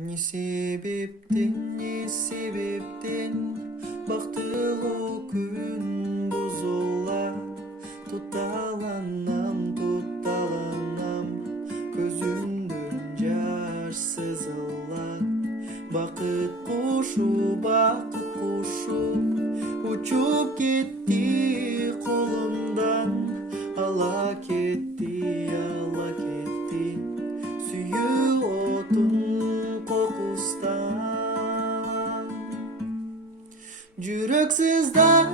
Не себептен бактылуу күн бузулат. Tutаlanам, көзүмдөн жаш сызылат. Бакыт кушу учуп кетти колумдан. Ала кетти, сүйүү отун кокустан. Жүрөк сыздап